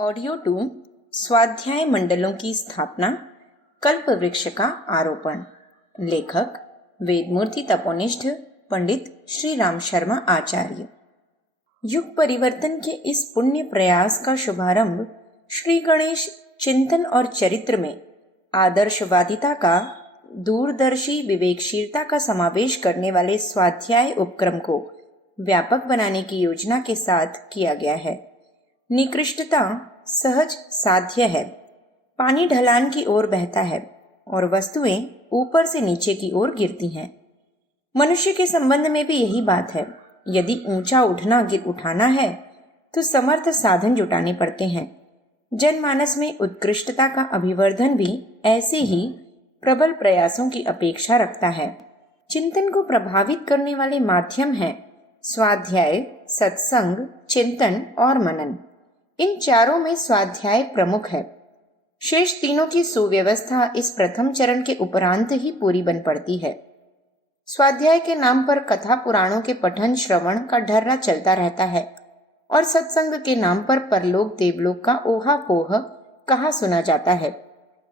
Audio 2 स्वाध्याय मंडलों की स्थापना, कल्प वृक्ष का आरोपण। लेखक वेदमूर्ति तपोनिष्ठ पंडित श्री राम शर्मा आचार्य। युग परिवर्तन के इस पुण्य प्रयास का शुभारंभ श्री गणेश चिंतन और चरित्र में आदर्शवादिता का, दूरदर्शी विवेकशीलता का समावेश करने वाले स्वाध्याय उपक्रम को व्यापक बनाने की योजना के साथ किया गया है। निकृष्टता सहज साध्य है। पानी ढलान की ओर बहता है और वस्तुएं ऊपर से नीचे की ओर गिरती हैं। मनुष्य के संबंध में भी यही बात है। यदि ऊंचा उठाना है तो समर्थ साधन जुटाने पड़ते हैं। जनमानस में उत्कृष्टता का अभिवर्धन भी ऐसे ही प्रबल प्रयासों की अपेक्षा रखता है। चिंतन को प्रभावित करने वाले माध्यम हैं स्वाध्याय, सत्संग, चिंतन और मनन। इन चारों में स्वाध्याय प्रमुख है। शेष तीनों की सुव्यवस्था इस प्रथम चरण के उपरांत ही पूरी बन पड़ती है। स्वाध्याय के नाम पर कथा पुराणों के पठन श्रवण का ढर्रा चलता रहता है और सत्संग के नाम पर परलोक देवलोक का ओहा पोह कहा सुना जाता है।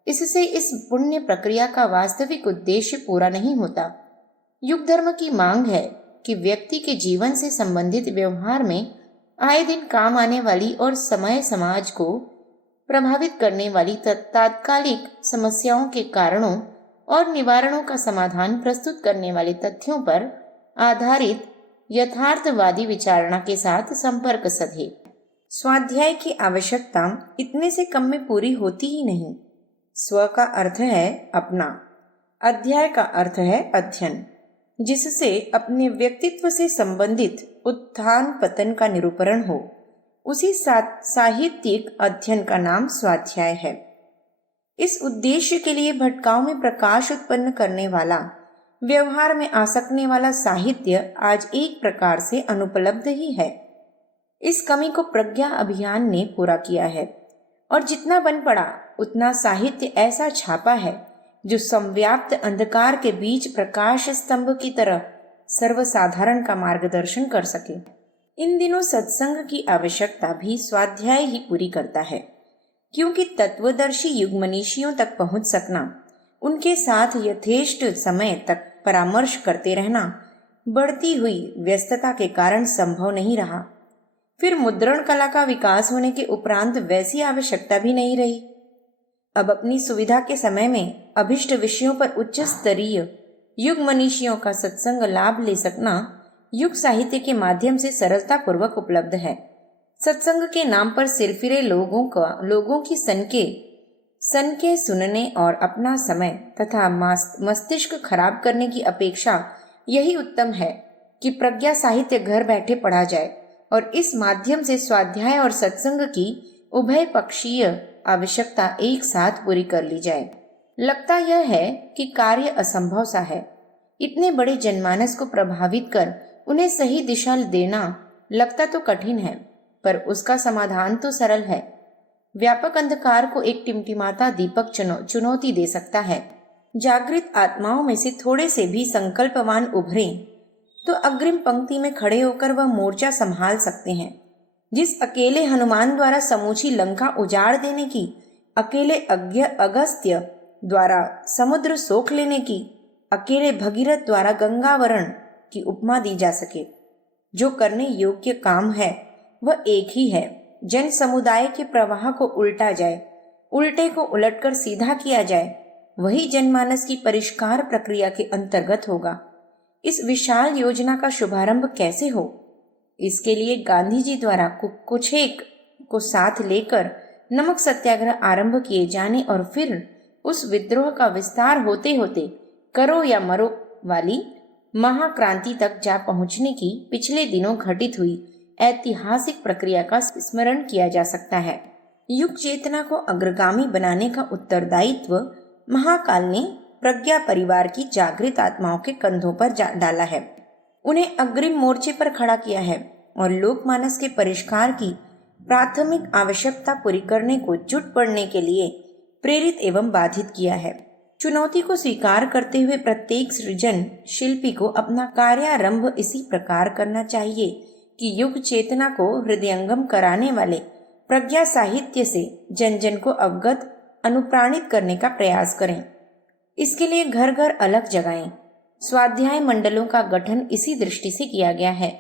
इससे इस पुण्य प्रक्रिया का वास्तविक उद्देश्य पूरा नहीं होता। युग धर्म की मांग है कि व्यक्ति के जीवन से संबंधित व्यवहार में आए दिन काम आने वाली और समय समाज को प्रभावित करने वाली तात्कालिक समस्याओं के कारणों और निवारणों का समाधान प्रस्तुत करने वाले तथ्यों पर आधारित यथार्थवादी विचारणा के साथ संपर्क साधे। स्वाध्याय की आवश्यकता इतने से कम में पूरी होती ही नहीं। स्व का अर्थ है अपना, अध्याय का अर्थ है अध्ययन, जिससे अपने व्यक्तित्व से संबंधित उत्थान पतन का निरूपण हो। उसी साहित्यिक अध्ययन का नाम स्वाध्याय है। इस उद्देश्य के लिए भटकाव में प्रकाश उत्पन्न करने वाला, व्यवहार में आ सकने वाला साहित्य आज एक प्रकार से अनुपलब्ध ही है। इस कमी को प्रज्ञा अभियान ने पूरा किया है और जितना बन पड़ा उतना साहित्य ऐसा छापा है जो संव्याप्त अंधकार के बीच प्रकाश स्तंभ की तरह सर्वसाधारण का मार्गदर्शन कर सके। इन दिनों सत्संग की आवश्यकता भी स्वाध्याय ही पूरी करता है, क्योंकि तत्वदर्शी युग मनीषियों तक पहुंच सकना, उनके साथ यथेष्ट समय तक परामर्श करते रहना बढ़ती हुई व्यस्तता के कारण संभव नहीं रहा। फिर मुद्रण कला का विकास होने के उपरांत वैसी आवश्यकता भी नहीं रही। अब अपनी सुविधा के समय में अभिष्ट विषयों पर उच्च स्तरीय युग मनीषियों का सत्संग लाभ ले सकना युग साहित्य के माध्यम से सरलता पूर्वक उपलब्ध है। सत्संग के नाम पर सिरफिरे लोगों की सनके सुनने और अपना समय तथा मस्तिष्क खराब करने की अपेक्षा यही उत्तम है कि प्रज्ञा साहित्य घर बैठे पढ़ा जाए और इस माध्यम से स्वाध्याय और सत्संग की उभय पक्षीय आवश्यकता एक साथ पूरी कर ली जाए। लगता यह है कि कार्य असंभव सा है। इतने बड़े जनमानस को प्रभावित कर उन्हें सही दिशा देना लगता तो कठिन है, पर उसका समाधान तो सरल है। व्यापक अंधकार को एक टिमटिमाता दीपक चुनौती दे सकता है। जागृत आत्माओं में से थोड़े से भी संकल्पवान उभरे तो अग्रिम पंक्ति में खड़े होकर वह मोर्चा संभाल सकते हैं। जिस अकेले हनुमान द्वारा समूची लंका उजाड़ देने की, अकेले अगस्त्य द्वारा समुद्र सोख लेने की, अकेले भगीरथ द्वारा गंगावरण की उपमा दी जा सके। जो करने योग्य काम है वह एक ही है, जन समुदाय के प्रवाह को उल्टा जाए, उल्टे को उलटकर सीधा किया जाए। वही जनमानस की परिष्कार प्रक्रिया के अंतर्गत होगा। इस विशाल योजना का शुभारंभ कैसे हो, इसके लिए गांधी जी द्वारा कुछ एक को साथ लेकर नमक सत्याग्रह आरंभ किए जाने और फिर उस विद्रोह का विस्तार होते होते करो या मरो वाली महाक्रांति तक जा पहुंचने की पिछले दिनों घटित हुई ऐतिहासिक प्रक्रिया का स्मरण किया जा सकता है। युग चेतना को अग्रगामी बनाने का उत्तरदायित्व महाकाल ने प्रज्ञा परिवार की जागृत आत्माओं के कंधों पर डाला है। उन्हें अग्रिम मोर्चे पर खड़ा किया है और लोकमानस के परिष्कार की प्राथमिक आवश्यकता पूरी करने को जुट पड़ने के लिए प्रेरित एवं बाधित किया है। चुनौती को स्वीकार करते हुए प्रत्येक सृजन शिल्पी को अपना कार्यारंभ इसी प्रकार करना चाहिए कि युग चेतना को हृदयंगम कराने वाले प्रज्ञा साहित्य से जन जन को अवगत अनुप्राणित करने का प्रयास करें। इसके लिए घर घर अलग जगाएं। स्वाध्याय मंडलों का गठन इसी दृष्टि से किया गया है।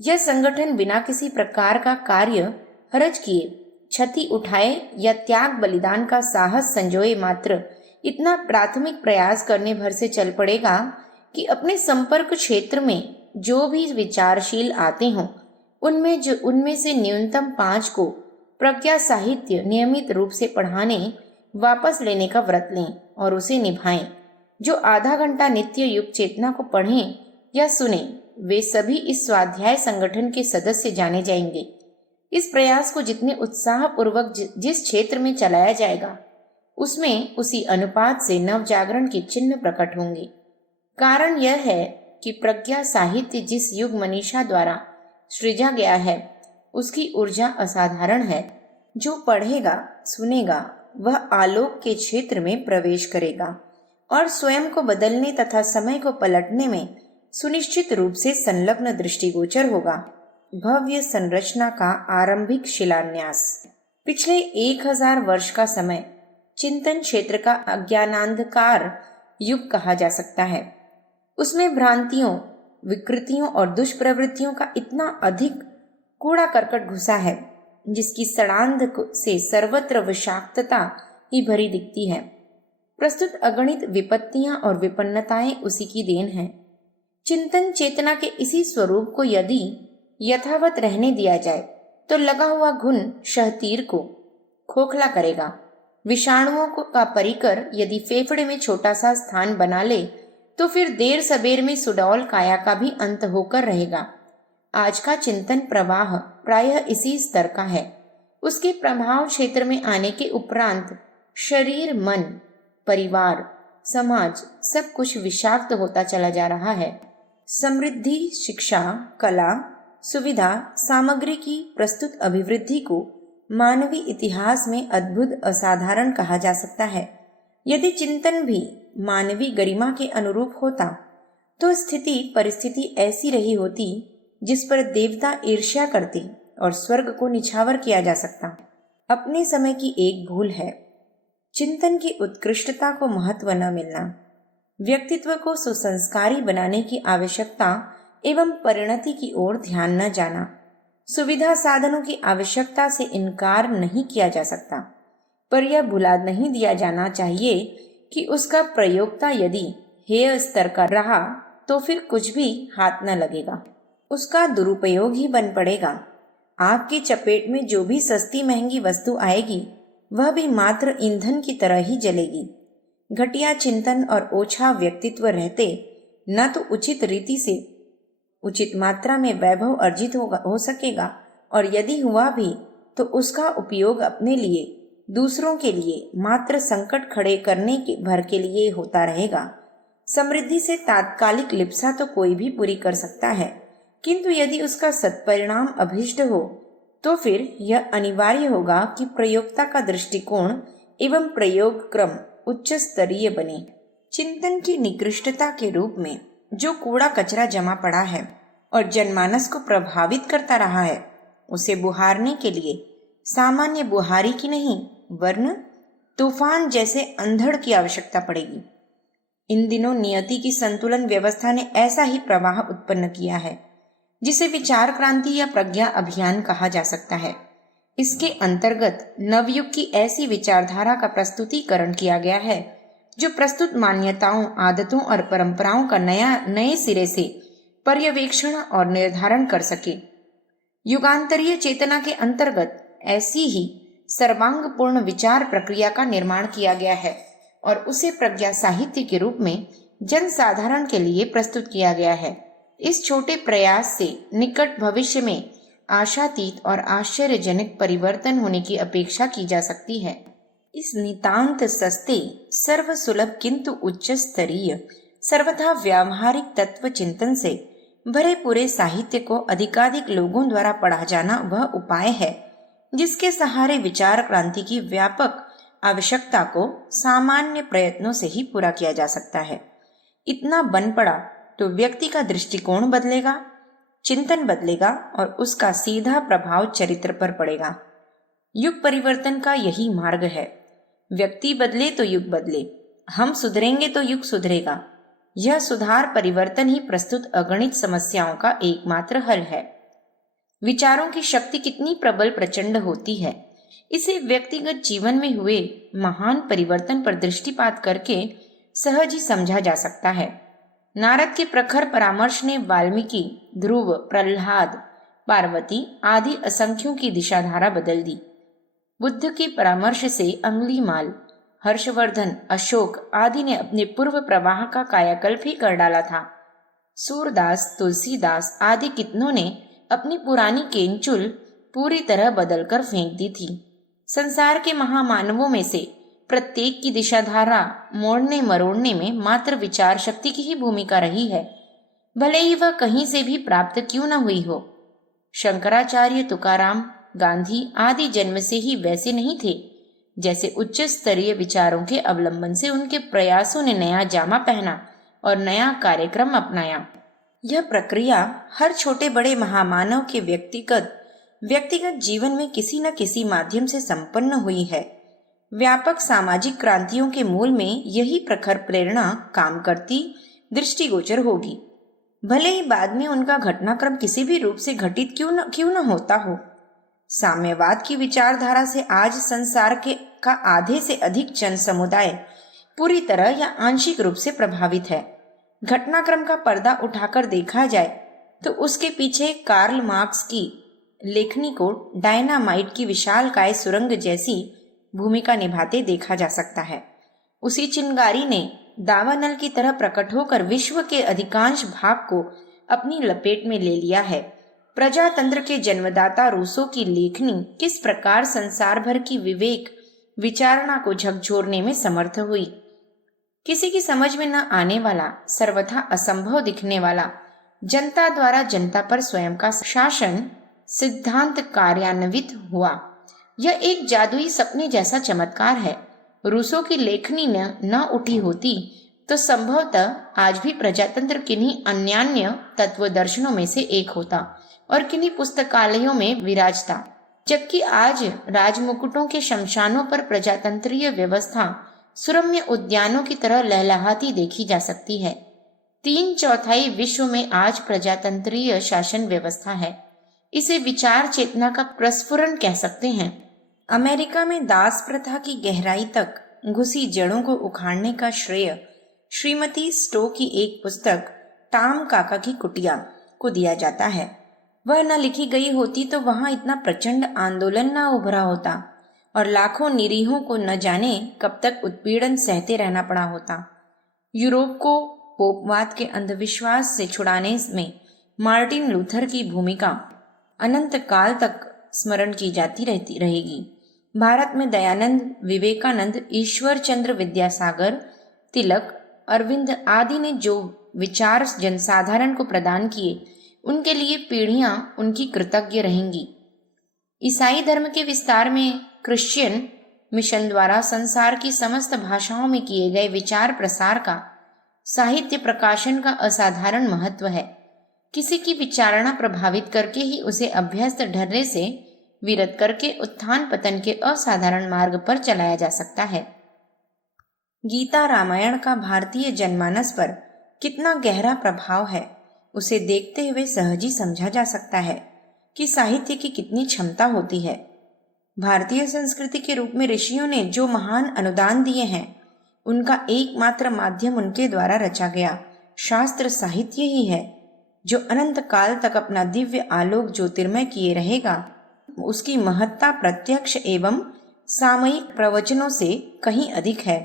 यह संगठन बिना किसी प्रकार का कार्य हरज किए, क्षति उठाए या त्याग बलिदान का साहस संजोए मात्र इतना प्राथमिक प्रयास करने भर से चल पड़ेगा कि अपने संपर्क क्षेत्र में जो भी विचारशील आते हों उनमें से न्यूनतम 5 को प्रज्ञा साहित्य नियमित रूप से पढ़ाने वापस लेने का व्रत लें और उसे निभाएं। जो आधा घंटा नित्य युग चेतना को पढ़ें या सुने वे सभी इस स्वाध्याय संगठन के सदस्य जाने जाएंगे। इस प्रयास को जितने उत्साह पूर्वक जिस क्षेत्र में चलाया जाएगा उसमें उसी अनुपात से नव जागरण के चिन्ह प्रकट होंगे। कारण यह है कि प्रज्ञा साहित्य जिस युग मनीषा द्वारा सृजा गया है उसकी ऊर्जा असाधारण है। जो पढ़ेगा सुनेगा वह आलोक के क्षेत्र में प्रवेश करेगा और स्वयं को बदलने तथा समय को पलटने में सुनिश्चित रूप से संलग्न दृष्टिगोचर होगा। भव्य संरचना का आरंभिक शिलान्यास। पिछले 1000 वर्ष का समय चिंतन क्षेत्र का अज्ञानांधकार युग कहा जा सकता है। उसमें भ्रांतियों, विकृतियों और दुष्प्रवृत्तियों का इतना अधिक कूड़ा करकट घुसा है जिसकी सड़ांध से सर्वत्र विषाक्तता ही भरी दिखती है। प्रस्तुत अगणित विपत्तियां और विपन्नताएं उसी की देन है। चिंतन चेतना के इसी स्वरूप को यदि यथावत रहने दिया जाए तो लगा हुआ घुन शहतीर को खोखला करेगा। विषाणुओं का परिकर यदि फेफड़े में छोटा सा स्थान बना ले तो फिर देर सबेर में सुडौल काया का भी अंत होकर रहेगा। आज का चिंतन प्रवाह प्रायः इसी स्तर का है। उसके प्रभाव क्षेत्र में आने के उपरांत शरीर, मन, परिवार, समाज सब कुछ विषाक्त होता चला जा रहा है। समृद्धि, शिक्षा, कला, सुविधा, सामग्री की प्रस्तुत अभिवृद्धि को मानवीय इतिहास में अद्भुत असाधारण कहा जा सकता है। यदि चिंतन भी मानवीय गरिमा के अनुरूप होता तो स्थिति परिस्थिति ऐसी रही होती जिस पर देवता ईर्ष्या करते और स्वर्ग को निछावर किया जा सकता। अपने समय की एक भूल है चिंतन की उत्कृष्टता को महत्व न मिलना, व्यक्तित्व को सुसंस्कारी बनाने की आवश्यकता एवं परिणति की ओर ध्यान न जाना। सुविधा साधनों की आवश्यकता से इनकार नहीं किया जा सकता, पर यह भुला नहीं दिया जाना चाहिए कि उसका प्रयोक्ता यदि हेय स्तर का रहा तो फिर कुछ भी हाथ न लगेगा, उसका दुरुपयोग ही बन पड़ेगा। आपकी चपेट में जो भी सस्ती महंगी वस्तु आएगी वह भी मात्र ईंधन की तरह ही जलेगी। घटिया चिंतन और ओछा व्यक्तित्व रहते न तो उचित रीति से उचित मात्रा में वैभव अर्जित हो सकेगा और यदि हुआ भी तो उसका उपयोग अपने लिए, दूसरों के लिए मात्र संकट खड़े करने के भर के लिए होता रहेगा। समृद्धि से तात्कालिक लिप्सा तो कोई भी पूरी कर सकता है, किंतु यदि उसका सत्परिणाम अभीष्ट हो तो फिर यह अनिवार्य होगा कि प्रयोक्ता का दृष्टिकोण एवं प्रयोग क्रम उच्च स्तरीय बने। चिंतन की निकृष्टता के रूप में जो कूड़ा कचरा जमा पड़ा है और जनमानस को प्रभावित करता रहा है उसे बुहारने के लिए सामान्य बुहारी की नहीं वरन तूफान जैसे अंधड़ की आवश्यकता पड़ेगी। इन दिनों नियति की संतुलन व्यवस्था ने ऐसा ही प्रवाह उत्पन्न किया है जिसे विचार क्रांति या प्रज्ञा अभियान कहा जा सकता है। इसके अंतर्गत नवयुग की ऐसी विचारधारा का प्रस्तुतिकरण किया गया है जो प्रस्तुत मान्यताओं, आदतों और परंपराओं का नए सिरे से पर्यवेक्षण और निर्धारण कर सके। युगांतरीय चेतना के अंतर्गत ऐसी ही सर्वांगपूर्ण विचार प्रक्रिया का निर्माण किया गया है और उसे प्रज्ञा साहित्य के रूप में जन साधारण के लिए प्रस्तुत किया गया है। इस छोटे प्रयास से निकट भविष्य में आशातीत और आश्चर्यजनक परिवर्तन होने की अपेक्षा की जा सकती है। इस नितांत सस्ते, सर्वसुलभ किंतु उच्च स्तरीय, सर्वथा व्यावहारिक तत्व चिंतन से भरे पूरे साहित्य को अधिकाधिक लोगों द्वारा पढ़ा जाना वह उपाय है जिसके सहारे विचार क्रांति की व्यापक आवश्यकता को सामान्य प्रयत्नों से ही पूरा किया जा सकता है। इतना बन पड़ा तो व्यक्ति का दृष्टिकोण बदलेगा, चिंतन बदलेगा और उसका सीधा प्रभाव चरित्र पर पड़ेगा। युग परिवर्तन का यही मार्ग है। व्यक्ति बदले तो युग बदले, हम सुधरेंगे तो युग सुधरेगा। यह सुधार परिवर्तन ही प्रस्तुत अगणित समस्याओं का एकमात्र हल है। विचारों की शक्ति कितनी प्रबल प्रचंड होती है, इसे व्यक्तिगत जीवन में हुए महान परिवर्तन पर दृष्टिपात करके सहज ही समझा जा सकता है। नारद के प्रखर परामर्श ने वाल्मीकि, ध्रुव, प्रहलाद, पार्वती आदि असंख्यों की दिशाधारा बदल दी। बुद्ध के परामर्श से अंगुलीमाल, हर्षवर्धन, अशोक आदि ने अपने पूर्व प्रवाह का कायाकल्प ही कर डाला था। सूरदास, तुलसीदास आदि कितनों ने अपनी पुरानी केंचुल पूरी तरह बदलकर फेंक दी थी। संसार के महामानवों में से प्रत्येक की दिशाधारा मोड़ने मरोड़ने में मात्र विचार शक्ति की ही भूमिका रही है, भले ही वह कहीं से भी प्राप्त क्यों न हुई हो। शंकराचार्य, तुकाराम, गांधी आदि जन्म से ही वैसे नहीं थे। जैसे उच्च स्तरीय विचारों के अवलंबन से उनके प्रयासों ने नया जामा पहना और नया कार्यक्रम अपनाया। यह प्रक्रिया हर छोटे बड़े महामानव के व्यक्तिगत जीवन में किसी न किसी माध्यम से संपन्न हुई है। व्यापक सामाजिक क्रांतियों के मूल में यही प्रखर प्रेरणा काम करती दृष्टिगोचर होगी, भले ही बाद में उनका घटनाक्रम किसी भी रूप से घटित क्यों न होता हो। साम्यवाद की विचारधारा से आज संसार का आधे से अधिक जन समुदाय पूरी तरह या आंशिक रूप से प्रभावित है। घटनाक्रम का पर्दा उठाकर देखा जाए तो उसके पीछे कार्ल मार्क्स की लेखनी को डायनामाइट की विशालकाय सुरंग जैसी भूमिका निभाते देखा जा सकता है। उसी चिंगारी ने दावानल की तरह प्रकट होकर विश्व के अधिकांश भाग को अपनी लपेट में ले लिया है। प्रजातंत्र के जन्मदाता रूसो की लेखनी किस प्रकार संसार भर की विवेक विचारणा को झकझोरने में समर्थ हुई। किसी की समझ में न आने वाला, सर्वथा असंभव दिखने वाला जनता द्वारा जनता पर स्वयं का शासन सिद्धांत कार्यान्वित हुआ। यह एक जादुई सपने जैसा चमत्कार है। रूसो की लेखनी न उठी होती तो संभवतः आज भी प्रजातंत्र किन्हीं अन्यान्य तत्व दर्शनों में से एक होता और किन्हीं पुस्तकालयों में विराजता, जबकि आज राजमुकुटों के शमशानों पर प्रजातंत्रीय व्यवस्था सुरम्य उद्यानों की तरह लहलहाती देखी जा सकती है। 3/4 विश्व में आज प्रजातंत्रीय शासन व्यवस्था है। इसे विचार चेतना का प्रस्फुरण कह सकते हैं। अमेरिका में दास प्रथा की गहराई तक घुसी जड़ों को उखाड़ने का श्रेय श्रीमती स्टो की एक पुस्तक टाम काका की कुटिया को दिया जाता है। वह न लिखी गई होती तो वहां इतना प्रचंड आंदोलन न उभरा होता और लाखों निरीहों को न जाने कब तक उत्पीड़न सहते रहना पड़ा होता। यूरोप को पोपवाद के अंधविश्वास से छुड़ाने में मार्टिन लूथर की भूमिका अनंत काल तक स्मरण की जाती रहेगी। भारत में दयानंद, विवेकानंद, ईश्वर चंद्र विद्यासागर, तिलक, अरविंद आदि ने जो विचार जनसाधारण को प्रदान किए, उनके लिए पीढ़ियां उनकी कृतज्ञ रहेंगी। ईसाई धर्म के विस्तार में क्रिश्चियन मिशन द्वारा संसार की समस्त भाषाओं में किए गए विचार प्रसार का साहित्य प्रकाशन का असाधारण महत्व है। किसी की विचारणा प्रभावित करके ही उसे अभ्यस्त ढर्रे से विरत करके उत्थान पतन के असाधारण मार्ग पर चलाया जा सकता है। गीता रामायण का भारतीय जनमानस पर कितना गहरा प्रभाव है, उसे देखते हुए सहज ही समझा जा सकता है कि साहित्य की कितनी क्षमता होती है। भारतीय संस्कृति के रूप में ऋषियों ने जो महान अनुदान दिए हैं, उनका एकमात्र माध्यम उनके द्वारा रचा गया शास्त्र साहित्य ही है, जो अनंत काल तक अपना दिव्य आलोक ज्योतिर्मय किए रहेगा। उसकी महत्ता प्रत्यक्ष एवं सामयिक प्रवचनों से कहीं अधिक है।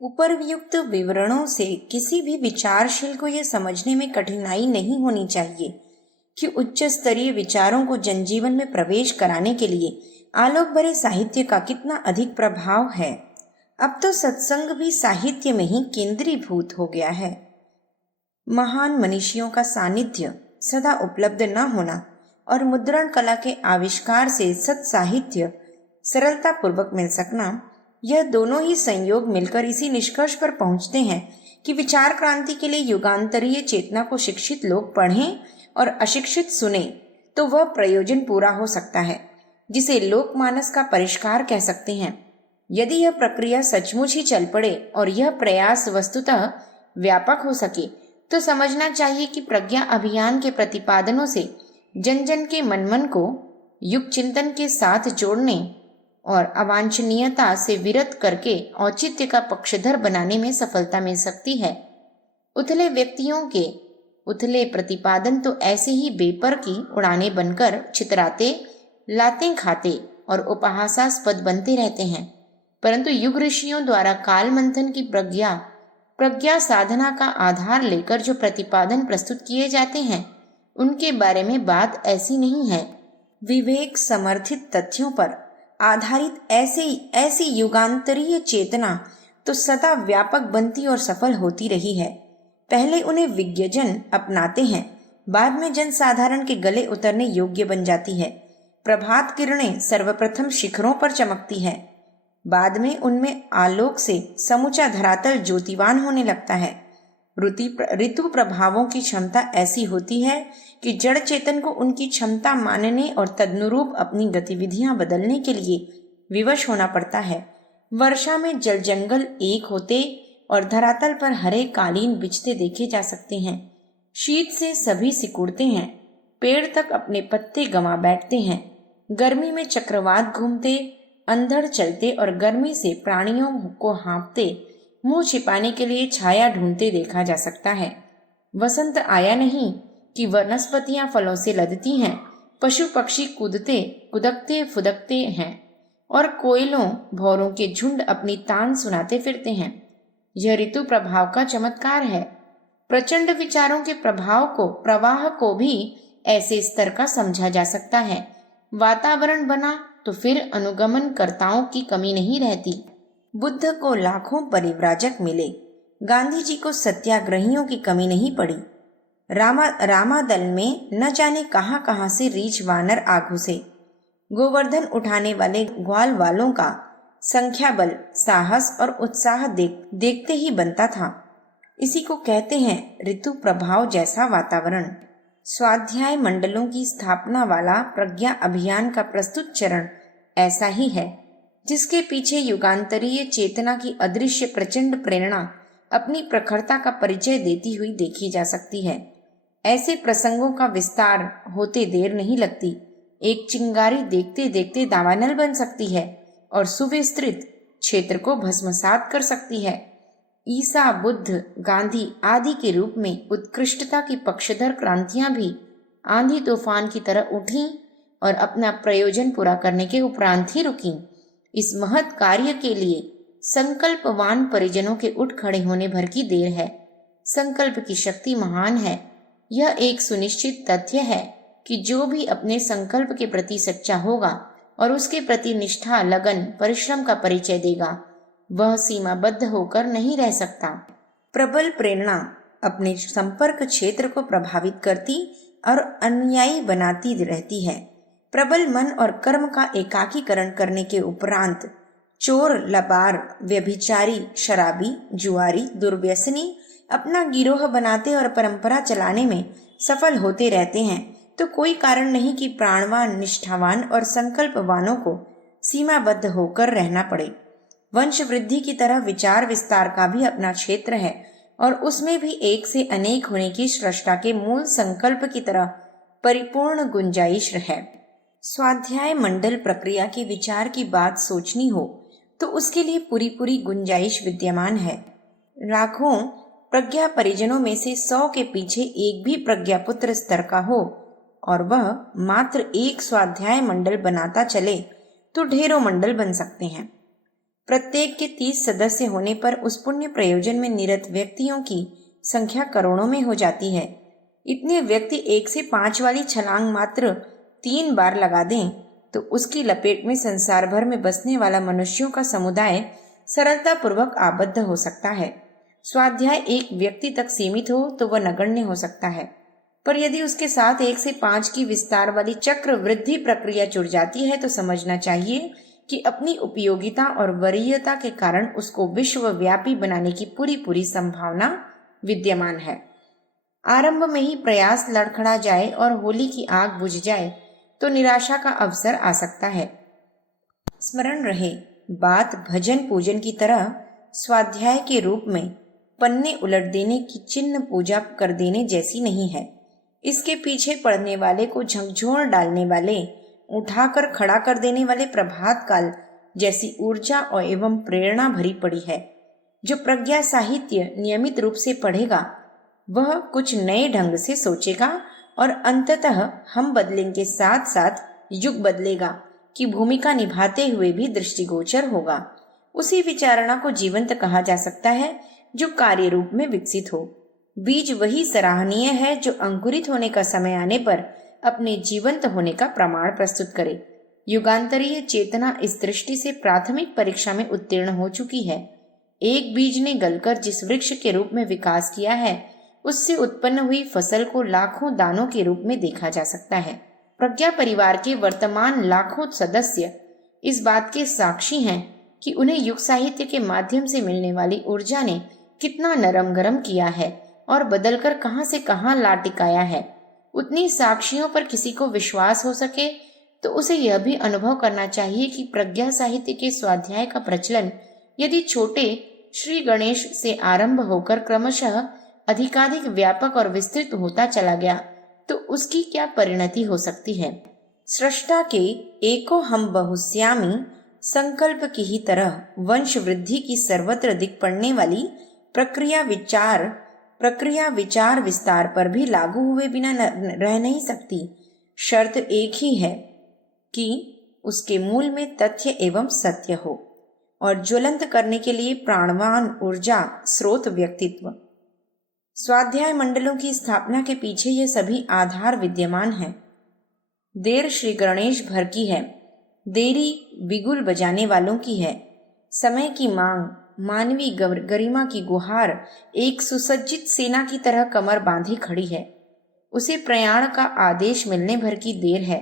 उपरयुक्त विवरणों से किसी भी विचारशील को यह समझने में कठिनाई नहीं होनी चाहिए कि उच्च स्तरीय विचारों को जनजीवन में प्रवेश कराने के लिए आलोक भरे साहित्य का कितना अधिक प्रभाव है। अब तो सत्संग भी साहित्य में ही केंद्रीभूत हो गया है। महान मनीषियों का सानिध्य सदा उपलब्ध न होना और मुद्रण कला के आविष्कार से सत साहित्य सरलता पूर्वक मिल सकना, यह दोनों ही संयोग मिलकर इसी निष्कर्ष पर पहुंचते हैं कि विचार क्रांति के लिए युगांतरीय चेतना को शिक्षित लोग पढ़ें और अशिक्षित सुने तो वह प्रयोजन पूरा हो सकता है। जिसे लोकमानस का परिष्कार कह सकते हैं। यदि यह प्रक्रिया सचमुच ही चल पड़े और यह प्रयास वस्तुतः व्यापक हो सके तो समझना चाहिए कि प्रज्ञा अभियान के प्रतिपादनों से जन जन के मन को युग चिंतन के साथ जोड़ने और अवांछनीयता से विरत करके औचित्य का पक्षधर बनाने में सफलता मिल सकती है। उथले व्यक्तियों के उथले प्रतिपादन तो ऐसे ही बेपर की उड़ाने बनकर छितराते, लाते खाते और उपहासास्पद बनते रहते हैं, परंतु युग ऋषियों द्वारा काल मंथन की प्रज्ञा साधना का आधार लेकर जो प्रतिपादन प्रस्तुत किए जाते हैं उनके बारे में बात ऐसी नहीं है। विवेक समर्थित तथ्यों पर आधारित ऐसी युगांतरीय चेतना तो सदा व्यापक बनती और सफल होती रही है। पहले उन्हें विज्ञजन अपनाते हैं, बाद में जन साधारण के गले उतरने योग्य बन जाती है। प्रभात किरणें सर्वप्रथम शिखरों पर चमकती है, बाद में उनमें आलोक से समूचा धरातल ज्योतिवान होने लगता है। ऋतु प्रभावों की क्षमता ऐसी होती है कि जड़ चेतन को उनकी क्षमता मानने और तदनुरूप अपनी गतिविधियां बदलने के लिए विवश होना पड़ता है। वर्षा में जल जंगल एक होते और धरातल पर हरे कालीन बिछते देखे जा सकते हैं। शीत से सभी सिकुड़ते हैं, पेड़ तक अपने पत्ते गंवा बैठते हैं। गर्मी में चक्रवात घूमते, अंधड़ चलते और गर्मी से प्राणियों को हाँफते, मुंह छिपाने के लिए छाया ढूंढते देखा जा सकता है। वसंत आया नहीं कि वनस्पतियां फलों से लदती हैं, पशु पक्षी कुदकते फुदकते हैं और कोयलों भौरों के झुंड अपनी तान सुनाते फिरते हैं। यह ऋतु प्रभाव का चमत्कार है। प्रचंड विचारों के प्रवाह को भी ऐसे स्तर का समझा जा सकता है। वातावरण बना तो फिर अनुगमन कर्ताओं की कमी नहीं रहती। बुद्ध को लाखों परिव्राजक मिले, गांधी जी को सत्याग्रहियों की कमी नहीं पड़ी। रामादल में न जाने कहां से रीछ वानर आ घुसे। गोवर्धन उठाने वाले ग्वाल वालों का संख्या बल, साहस और उत्साह देखते ही बनता था। इसी को कहते हैं ऋतु प्रभाव जैसा वातावरण। स्वाध्याय मंडलों की स्थापना वाला प्रज्ञा अभियान का प्रस्तुत चरण ऐसा ही है, जिसके पीछे युगांतरीय चेतना की अदृश्य प्रचंड प्रेरणा अपनी प्रखरता का परिचय देती हुई देखी जा सकती है। ऐसे प्रसंगों का विस्तार होते देर नहीं लगती। एक चिंगारी देखते देखते दावानल बन सकती है और सुविस्तृत क्षेत्र को भस्मसात कर सकती है। ईसा, बुद्ध, गांधी आदि के रूप में उत्कृष्टता की पक्षधर क्रांतियां भी आंधी तूफान की तरह उठी और अपना प्रयोजन पूरा करने के उपरांत ही रुकी। इस महत् कार्य के लिए संकल्पवान परिजनों के उठ खड़े होने भर की देर है। संकल्प की शक्ति महान है। यह एक सुनिश्चित तथ्य है कि जो भी अपने संकल्प के प्रति सच्चा होगा और उसके प्रति निष्ठा, लगन, परिश्रम का परिचय देगा, वह सीमाबद्ध होकर नहीं रह सकता। प्रबल प्रेरणा अपने संपर्क क्षेत्र को प्रभावित करती और अनुयायी बनाती रहती है। प्रबल मन और कर्म का एकाकीकरण करने के उपरांत चोर, लबार, व्यभिचारी, शराबी, जुआरी, दुर्व्यसनी अपना गिरोह बनाते और परंपरा चलाने में सफल होते रहते हैं, तो कोई कारण नहीं कि प्राणवान, निष्ठावान और संकल्पवानों को सीमाबद्ध होकर रहना पड़े। वंश वृद्धि की तरह विचार विस्तार का भी अपना क्षेत्र है और उसमें भी एक से अनेक होने की सृष्टा के मूल संकल्प की तरह परिपूर्ण गुंजाइश है। स्वाध्याय मंडल प्रक्रिया के विचार की बात सोचनी हो तो उसके लिए पूरी गुंजाइश विद्यमान है। लाखों प्रज्ञा परिजनों में से 100 के पीछे एक भी प्रज्ञापुत्र स्तर का हो और वह मात्र एक स्वाध्याय मंडल बनाता चले तो ढेरों मंडल बन सकते हैं। प्रत्येक के 30 सदस्य होने पर उस पुण्य प्रयोजन में निरत व्यक्तियों की संख्या करोड़ों में हो जाती है। इतने व्यक्ति 1 से 5 वाली छलांग मात्र 3 बार लगा दें तो उसकी लपेट में संसार भर में बसने वाला मनुष्यों का समुदाय सरलता पूर्वक आबद्ध हो सकता है। स्वाध्याय एक व्यक्ति तक सीमित हो तो वह नगण्य हो सकता है, पर यदि उसके साथ 1 से 5 की विस्तार वाली चक्र वृद्धि प्रक्रिया जुड़ जाती है तो समझना चाहिए कि अपनी उपयोगिता और वरीयता के कारण उसको विश्वव्यापी बनाने की पूरी संभावना विद्यमान है। आरंभ में ही प्रयास लड़खड़ा जाए और होली की आग बुझ जाए तो निराशा का अवसर आ सकता है। स्मरण रहे, बात भजन पूजन की तरह स्वाध्याय के रूप में पन्ने उलट देने की चिन्ह पूजा कर देने जैसी नहीं है। इसके पीछे पढ़ने वाले को झकझोर डालने वाले, उठाकर खड़ा कर देने वाले प्रभात काल जैसी ऊर्जा और एवं प्रेरणा भरी पड़ी है। जो प्रज्ञा साहित्य नियमित रूप से पढ़ेगा वह कुछ नए ढंग से सोचेगा और अंततः हम बदलेंगे साथ साथ युग बदलेगा की भूमिका निभाते हुए भी दृष्टिगोचर होगा। उसी विचारणा को जीवंत कहा जा सकता है जो कार्य रूप में विकसित हो। बीज वही सराहनीय है जो अंकुरित होने का समय आने पर अपने जीवंत होने का प्रमाण प्रस्तुत करे। युगांतरीय चेतना इस दृष्टि से प्राथमिक परीक्षा में उत्तीर्ण हो चुकी है। एक बीज ने गलकर जिस वृक्ष के रूप में विकास किया है, उससे उत्पन्न हुई फसल को लाखों दानों के रूप में देखा जा सकता है। प्रज्ञा परिवार के वर्तमान लाखों सदस्य इस बात के साक्षी हैं कि उन्हें युग साहित्य के माध्यम से मिलने वाली ऊर्जा ने कितना नरम गरम किया है और बदलकर कहां से कहां ला टिकाया है। उतनी साक्षियों पर किसी को विश्वास हो सके तो उसे यह भी अनुभव करना चाहिए कि प्रज्ञा साहित्य के स्वाध्याय का प्रचलन यदि छोटे श्री गणेश से आरंभ होकर क्रमशः अधिकाधिक व्यापक और विस्तृत होता चला गया तो उसकी क्या परिणति हो सकती है। सृष्टा के एको हम बहुश्यामी संकल्प की ही तरह वंश वृद्धि की सर्वत्र दिख पड़ने वाली प्रक्रिया विचार विस्तार पर भी लागू हुए बिना रह नहीं सकती। शर्त एक ही है कि उसके मूल में तथ्य एवं सत्य हो और ज्वलंत करने के लिए प्राणवान ऊर्जा स्रोत व्यक्तित्व। स्वाध्याय मंडलों की स्थापना के पीछे ये सभी आधार विद्यमान हैं। देर श्री गणेश भर की है, देरी बिगुल बजाने वालों की है। समय की मांग, मानवीय गरिमा की गुहार एक सुसज्जित सेना की तरह कमर बांधे खड़ी है। उसे प्रयाण का आदेश मिलने भर की देर है।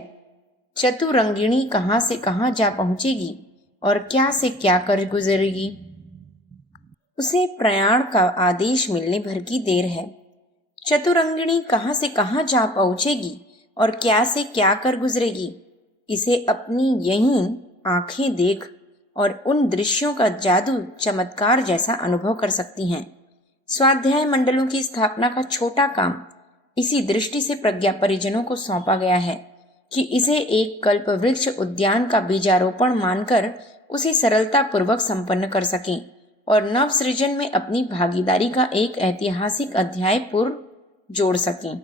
चतुरंगिणी कहाँ से कहाँ जा पहुंचेगी और क्या से क्या कर गुजरेगी, उसे प्रयाण का आदेश मिलने भर की देर है। चतुरंगिणी कहाँ से कहाँ जा पहुंचेगी और क्या से क्या कर गुजरेगी, इसे अपनी यहीं आंखें देख और उन दृश्यों का जादू चमत्कार जैसा अनुभव कर सकती हैं। स्वाध्याय मंडलों की स्थापना का छोटा काम इसी दृष्टि से प्रज्ञा परिजनों को सौंपा गया है कि इसे एक कल्प वृक्ष उद्यान का बीजारोपण मानकर उसे सरलता पूर्वक संपन्न कर सकें और नव सृजन में अपनी भागीदारी का एक ऐतिहासिक अध्याय पूर्व जोड़ सकें।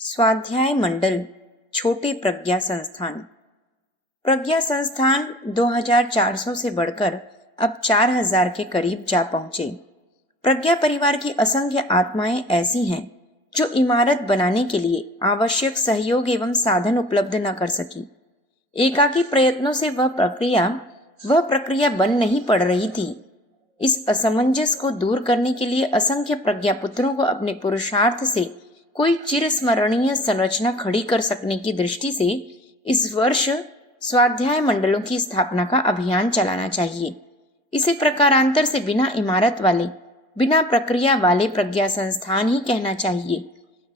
स्वाध्याय मंडल छोटे प्रज्ञा संस्थान। प्रज्ञा संस्थान 2400 से बढ़कर अब 4000 के करीब जा पहुंचे। प्रज्ञा परिवार की असंख्य आत्माएं ऐसी हैं जो इमारत बनाने के लिए आवश्यक सहयोग एवं साधन उपलब्ध न कर सकी। एकाकी प्रयत्नों से वह प्रक्रिया बन नहीं पड़ रही थी। इस असमंजस को दूर करने के लिए असंख्य प्रज्ञापुत्रों को अपने पुरुषार्थ से कोई चिरस्मरणीय संरचना खड़ी कर सकने की दृष्टि से इस वर्ष स्वाध्याय मंडलों की स्थापना का अभियान चलाना चाहिए। इसे प्रकारांतर से बिना इमारत वाले, बिना प्रक्रिया वाले प्रज्ञा संस्थान ही कहना चाहिए,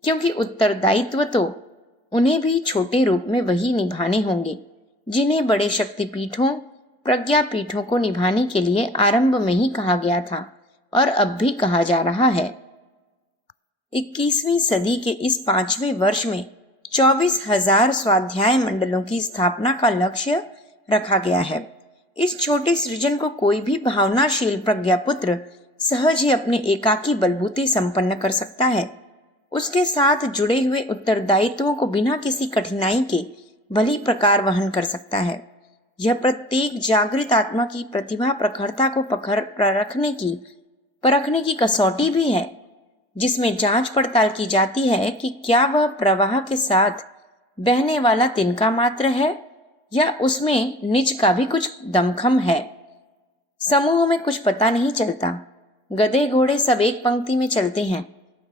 क्योंकि उत्तरदायित्व तो उन्हें भी छोटे रूप में वही निभाने होंगे जिन्हें बड़े शक्तिपीठों, प्रज्ञा पीठों को निभाने के लिए आरंभ में ही कहा गया था और अब भी कहा जा रहा है। 21वीं सदी के इस 5वें वर्ष में 24,000 स्वाध्याय मंडलों की स्थापना का लक्ष्य रखा गया है। इस छोटे सृजन को कोई भी भावनाशील प्रज्ञापुत्र सहज ही अपने एकाकी बलबूते संपन्न कर सकता है। उसके साथ जुड़े हुए उत्तरदायित्वों को बिना किसी कठिनाई के भली प्रकार वहन कर सकता है। यह प्रत्येक जागृत आत्मा की प्रतिभा प्रखरता को परखने की कसौटी भी है, जिसमें जांच पड़ताल की जाती है कि क्या वह प्रवाह के साथ बहने वाला तिनका मात्र है या उसमें निज का भी कुछ दमखम है। समूह में कुछ पता नहीं चलता। गधे घोड़े सब एक पंक्ति में चलते हैं,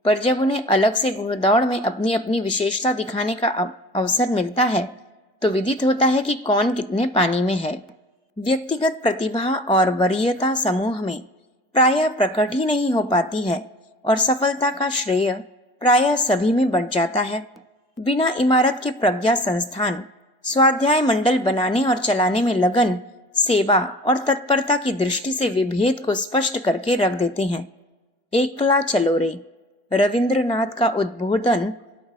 पर जब उन्हें अलग से घुड़दौड़ में अपनी अपनी विशेषता दिखाने का अवसर मिलता है तो विदित होता है कि कौन कितने पानी में है। व्यक्तिगत प्रतिभा और वरीयता समूह में प्रायः प्रकट ही नहीं हो पाती है और सफलता का श्रेय प्रायः सभी में बंट जाता है। बिना इमारत के प्रज्ञा संस्थान स्वाध्याय मंडल बनाने और चलाने में लगन, सेवा और तत्परता की दृष्टि से विभेद को स्पष्ट करके रख देते हैं। एकला चलो रे, रविंद्रनाथ का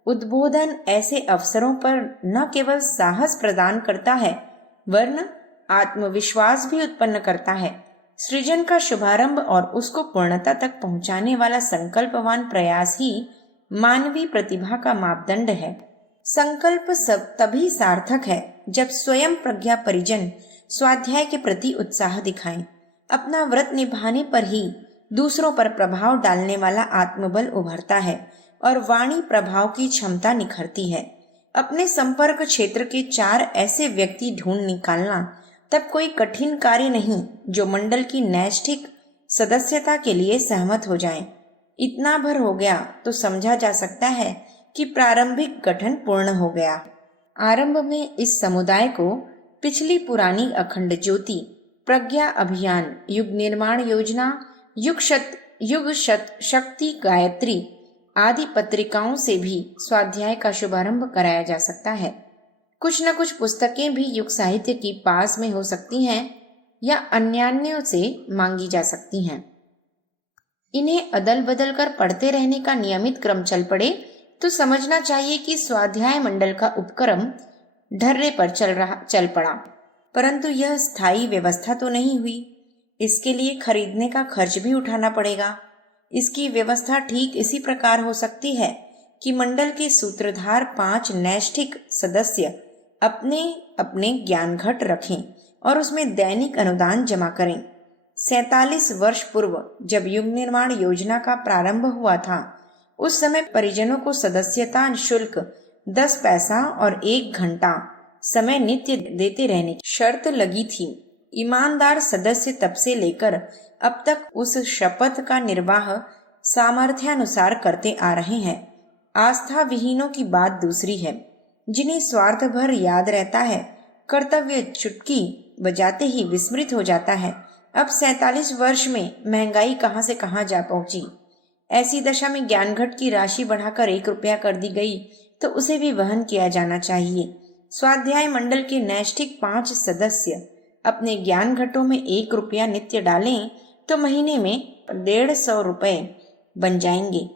उद्बोधन ऐसे अवसरों पर न केवल साहस प्रदान करता है वरन आत्मविश्वास भी उत्पन्न करता है। सृजन का शुभारंभ और उसको पूर्णता तक पहुंचाने वाला संकल्पवान प्रयास ही मानवीय प्रतिभा का मापदंड है। संकल्प सब तभी सार्थक है जब स्वयं प्रज्ञा परिजन स्वाध्याय के प्रति उत्साह दिखाएं। अपना व्रत निभाने पर ही दूसरों पर प्रभाव डालने वाला आत्मबल उभरता है और वाणी प्रभाव की क्षमता निखरती है। अपने संपर्क क्षेत्र के 4 ऐसे व्यक्ति ढूंढ निकालना तब कोई कठिन कार्य नहीं जो मंडल की नैष्ठिक सदस्यता के लिए सहमत हो जाएं। इतना भर हो गया तो समझा जा सकता है कि प्रारंभिक गठन पूर्ण हो गया। आरंभ में इस समुदाय को पिछली पुरानी अखंड ज्योति, प्रज्ञा अभियान, युग निर्माण योजना, युग शक्ति गायत्री आदि पत्रिकाओं से भी स्वाध्याय का शुभारंभ कराया जा सकता है। कुछ न कुछ पुस्तकें भी युग साहित्य की पास में हो सकती हैं या अन्यान्यों से मांगी जा सकती हैं। इन्हें अदल बदल कर पढ़ते रहने का नियमित क्रम चल पड़े तो समझना चाहिए कि स्वाध्याय मंडल का उपक्रम ढर्रे पर चल पड़ा, परंतु यह स्थायी व्यवस्था तो नहीं हुई। इसके लिए खरीदने का खर्च भी उठाना पड़ेगा। इसकी व्यवस्था ठीक इसी प्रकार हो सकती है कि मंडल के सूत्रधार 5 नैष्ठिक सदस्य अपने अपने ज्ञान घट रखें और उसमें दैनिक अनुदान जमा करें। 47 वर्ष पूर्व जब युग निर्माण योजना का प्रारंभ हुआ था, उस समय परिजनों को सदस्यता शुल्क 10 पैसा और 1 घंटा समय नित्य देते रहने की शर्त लगी थी। ईमानदार सदस्य तब से लेकर अब तक उस शपथ का निर्वाह सामर्थ्यानुसार करते आ रहे हैं। आस्था विहीनों की बात दूसरी है, जिन्हें स्वार्थ भर याद रहता है, कर्तव्य चुटकी बजाते ही विस्मृत हो जाता है। अब 47 वर्ष में महंगाई कहाँ से कहाँ जा पहुंची। ऐसी दशा में ज्ञानघट की राशि बढ़ाकर 1 रुपया कर दी गई तो उसे भी वहन किया जाना चाहिए। स्वाध्याय मंडल के नैष्ठिक 5 सदस्य अपने ज्ञान घटों में 1 रुपया नित्य डालें तो महीने में 150 रुपए बन जाएंगे।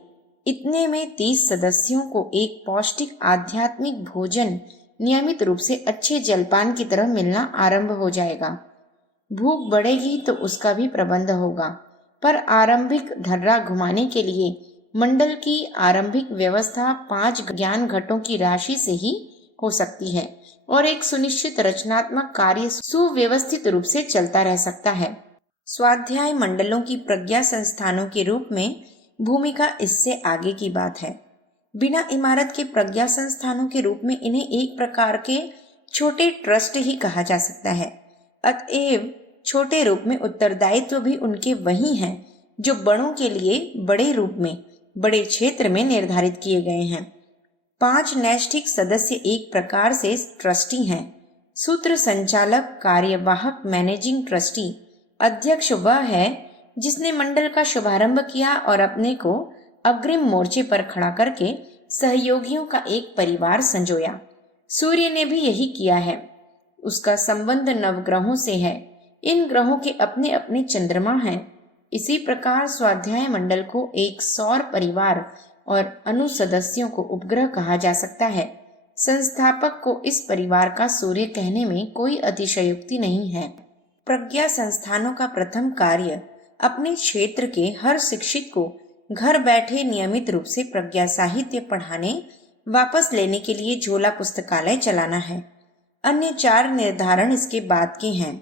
इतने में 30 सदस्यों को एक पौष्टिक आध्यात्मिक भोजन नियमित रूप से अच्छे जलपान की तरह मिलना आरंभ हो जाएगा। भूख बढ़ेगी तो उसका भी प्रबंध होगा, पर आरंभिक ढर्रा घुमाने के लिए मंडल की आरंभिक व्यवस्था 5 ज्ञान घटों की राशि से ही हो सकती है और एक सुनिश्चित रचनात्मक कार्य सुव्यवस्थित रूप से चलता रह सकता है। स्वाध्याय मंडलों की प्रज्ञा संस्थानों के रूप में भूमिका इससे आगे की बात है। बिना इमारत के प्रज्ञा संस्थानों के रूप में इन्हें एक प्रकार के छोटे ट्रस्ट ही कहा जा सकता है। अतएव छोटे रूप में उत्तरदायित्व भी उनके वही हैं जो बड़ों के लिए बड़े रूप में बड़े क्षेत्र में निर्धारित किए गए हैं। 5 नैष्ठिक सदस्य एक प्रकार से ट्रस्टी हैं। सूत्र संचालक, कार्यवाहक, मैनेजिंग ट्रस्टी, अध्यक्ष वह है जिसने मंडल का शुभारंभ किया और अपने को अग्रिम मोर्चे पर खड़ा करके सहयोगियों का एक परिवार संजोया। सूर्य ने भी यही किया है। उसका संबंध नवग्रहों से है। इन ग्रहों के अपने अपने चंद्रमा हैं। इसी प्रकार स्वाध्याय मंडल को एक सौर परिवार और अनुसदस्यों को उपग्रह कहा जा सकता है। संस्थापक को इस परिवार का सूर्य कहने में कोई अतिशयोक्ति नहीं है। प्रज्ञा संस्थानों का प्रथम कार्य अपने क्षेत्र के हर शिक्षित को घर बैठे नियमित रूप से प्रज्ञा साहित्य पढ़ाने वापस लेने के लिए झोला पुस्तकालय चलाना है। अन्य 4 निर्धारण इसके बाद के हैं।